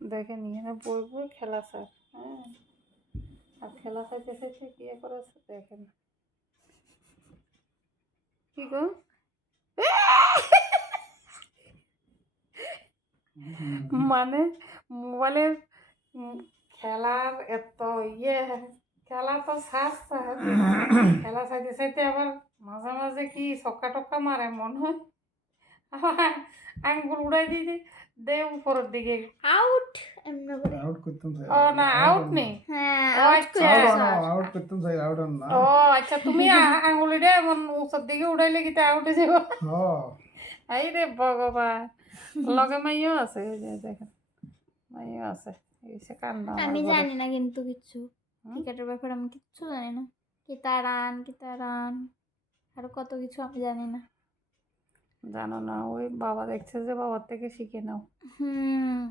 দেখেন এখানে বই বই খেলা স্যার। হ্যাঁ, আর খেলা চাইতে চাইতে কি করেছে দেখেন। কি গো মানে মোবাইলের খেলার এত ইয়ে, খেলা তো স্যার খেলা চাইতে চাইতে আবার মাঝে মাঝে কি ছক্কা টক্কা মারে মনে হয়, আবার আঙ্গুল উড়াই দিয়ে দে উপরের দিকে আউট এমনি করে আউট করতাম স্যার। ও না আউট নেই। হ্যাঁ ও আউট আচ্ছা করছে আউট করতাম স্যার, আউট না। ও আচ্ছা তুমি আঙ্গুলিটা এমন উপর দিকে উড়াইলে কি আউটে যাব? হ্যাঁ এই রে ভগবান, লগে মাইও আছে এই যে দেখেন, মাইও আছে এই সে কান্না আমার আমি ঘরে। জানি না কিন্তু কিছু ক্রিকেটের ব্যাপারে আমি কিচ্ছু জানি না। কিতা রান আরো কত কিছু আমি জানি না। জানো না, ওই বাবা দেখছে যে বাবার থেকে শিখে নাও। হুম